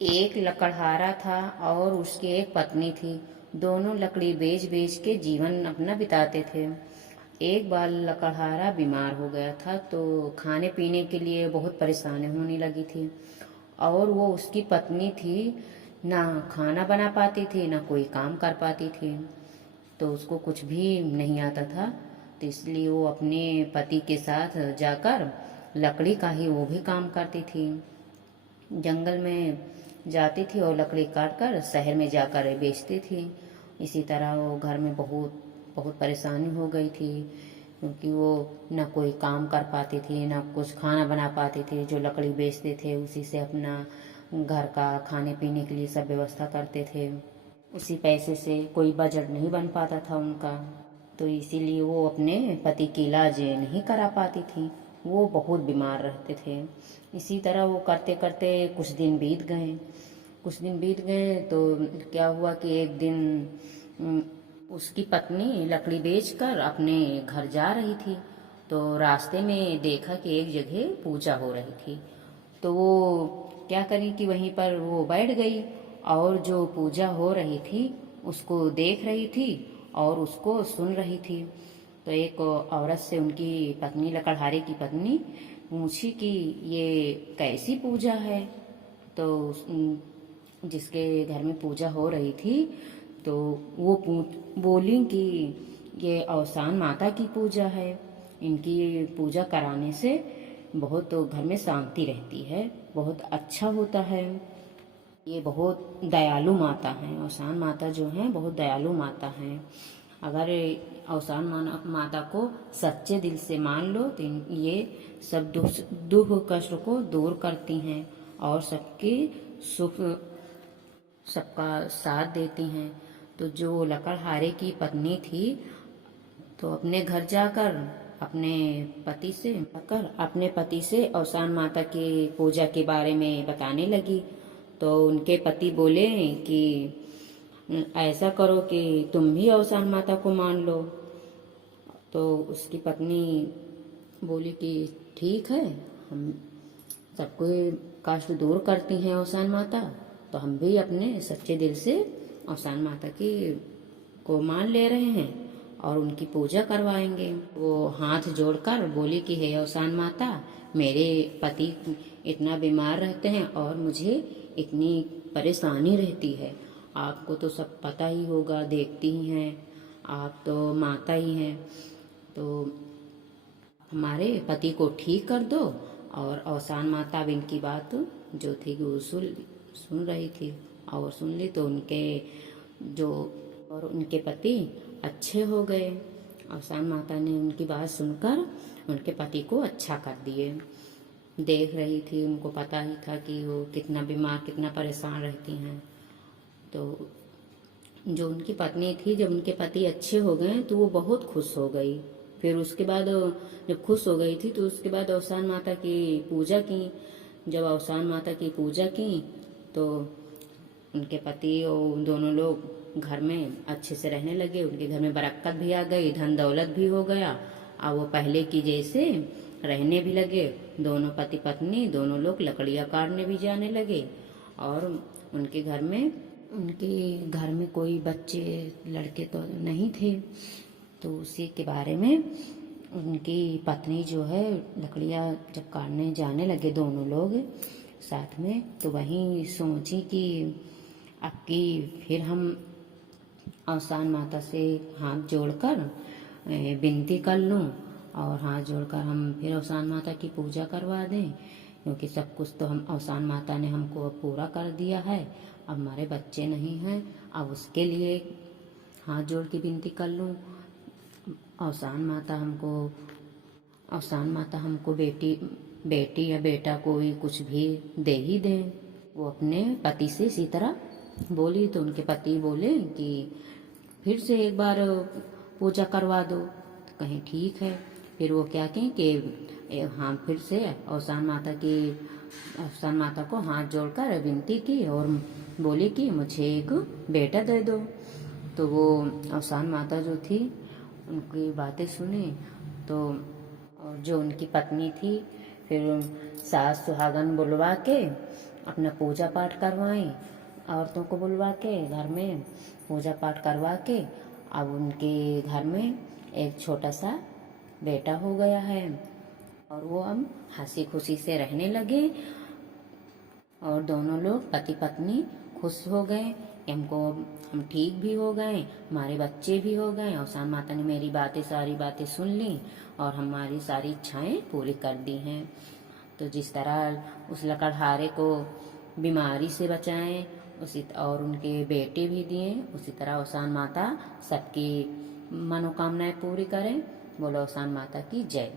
एक लकड़हारा था और उसकी एक पत्नी थी। दोनों लकड़ी बेच बेच के जीवन अपना बिताते थे। एक बार लकड़हारा बीमार हो गया था तो खाने पीने के लिए बहुत परेशानी होने लगी थी। और वो उसकी पत्नी थी, ना खाना बना पाती थी ना कोई काम कर पाती थी। तो उसको कुछ भी नहीं आता था। तो इसलिए वो अपने पति के साथ जाकर लकड़ी का ही वो भी काम करती थी। जंगल में जाती थी और लकड़ी काट कर शहर में जाकर बेचती थी। इसी तरह वो घर में बहुत बहुत परेशानी हो गई थी, क्योंकि वो ना कोई काम कर पाती थी ना कुछ खाना बना पाती थी। जो लकड़ी बेचते थे उसी से अपना घर का खाने पीने के लिए सब व्यवस्था करते थे। उसी पैसे से कोई बजट नहीं बन पाता था उनका। तो इसीलिए वो अपने पति की इलाज नहीं करा पाती थी। वो बहुत बीमार रहते थे। इसी तरह वो करते करते कुछ दिन बीत गए। कुछ दिन बीत गए तो क्या हुआ कि एक दिन उसकी पत्नी लकड़ी बेचकर अपने घर जा रही थी। तो रास्ते में देखा कि एक जगह पूजा हो रही थी। तो वो क्या करी कि वहीं पर वो बैठ गई और जो पूजा हो रही थी उसको देख रही थी और उसको सुन रही थी। तो एक औरत से उनकी पत्नी, लकड़हारे की पत्नी, पूछी कि ये कैसी पूजा है। तो जिसके घर में पूजा हो रही थी तो वो बोली कि ये अवसान माता की पूजा है। इनकी पूजा कराने से बहुत घर में शांति रहती है, बहुत अच्छा होता है। ये बहुत दयालु माता हैं। अवसान माता जो हैं बहुत दयालु माता हैं। अगर अवसान माता को सच्चे दिल से मान लो तो ये सब दुख कष्ट को दूर करती हैं और सबके सुख, सबका साथ देती हैं। तो जो लकड़हारे की पत्नी थी तो अपने पति से अवसान माता की पूजा के बारे में बताने लगी। तो उनके पति बोले कि ऐसा करो कि तुम भी अवसान माता को मान लो। तो उसकी पत्नी बोली कि ठीक है, हम सबको कष्ट दूर करती हैं अवसान माता, तो हम भी अपने सच्चे दिल से अवसान माता की को मान ले रहे हैं और उनकी पूजा करवाएंगे। वो हाथ जोड़कर बोली कि हे अवसान माता, मेरे पति इतना बीमार रहते हैं और मुझे इतनी परेशानी रहती है। आपको तो सब पता ही होगा, देखती ही हैं, आप तो माता ही हैं। तो हमारे पति को ठीक कर दो। और अवसान माता अब इनकी बात जो थी वो सुन रही थी और सुन ली तो जो उनके पति अच्छे हो गए। अवसान माता ने उनकी बात सुनकर उनके पति को अच्छा कर दिए। देख रही थी, उनको पता ही था कि वो कितना बीमार, कितना परेशान रहती हैं। तो जो उनकी पत्नी थी, जब उनके पति अच्छे हो गए तो वो बहुत खुश हो गई। फिर उसके बाद जब खुश हो गई थी तो उसके बाद अवसान माता की पूजा की। जब अवसान माता की पूजा की तो उनके पति और दोनों लोग घर में अच्छे से रहने लगे। उनके घर में बरकत भी आ गई, धन दौलत भी हो गया और वो पहले की जैसे रहने भी लगे। दोनों पति पत्नी दोनों लोग लकड़ियाँ काटने भी जाने लगे। और उनके घर में कोई बच्चे लड़के तो नहीं थे। तो उसी के बारे में उनकी पत्नी जो है, लकड़ियाँ जब काटने जाने लगे दोनों लोग साथ में, तो वहीं सोची कि अब की फिर हम अवसान माता से हाथ जोड़कर विनती कर लूँ और हाथ जोड़कर हम फिर अवसान माता की पूजा करवा दें, क्योंकि सब कुछ तो हम अवसान माता ने हमको पूरा कर दिया है। अब हमारे बच्चे नहीं हैं, अब उसके लिए हाथ जोड़ के विनती कर लूँ। अवसान माता हमको बेटी या बेटा कोई कुछ भी दे ही दें। वो अपने पति से इसी तरह बोली तो उनके पति बोले कि फिर से एक बार पूजा करवा दो। कहीं ठीक है। फिर वो क्या कहें कि हाँ, फिर से अवसान माता को हाथ जोड़कर विनती की और बोली कि मुझे एक बेटा दे दो। तो वो अवसान माता जो थी उनकी बातें सुनी। तो और जो उनकी पत्नी थी फिर सास सुहागन बुलवा के अपना पूजा पाठ करवाएं, औरतों को बुलवा के घर में पूजा पाठ करवा के अब उनके घर में एक छोटा सा बेटा हो गया है और वो अब हंसी खुशी से रहने लगे और दोनों लोग पति पत्नी खुश हो गए। हमको हम ठीक भी हो गए, हमारे बच्चे भी हो गए और शान माता ने मेरी सारी बातें सुन ली और हमारी सारी इच्छाएं पूरी कर दी हैं। तो जिस तरह उस लकड़हारे को बीमारी से बचाएं उसी और उनके बेटे भी दिए, उसी तरह औसान माता सबकी मनोकामनाएं पूरी करें। बोलो औसान माता की जय।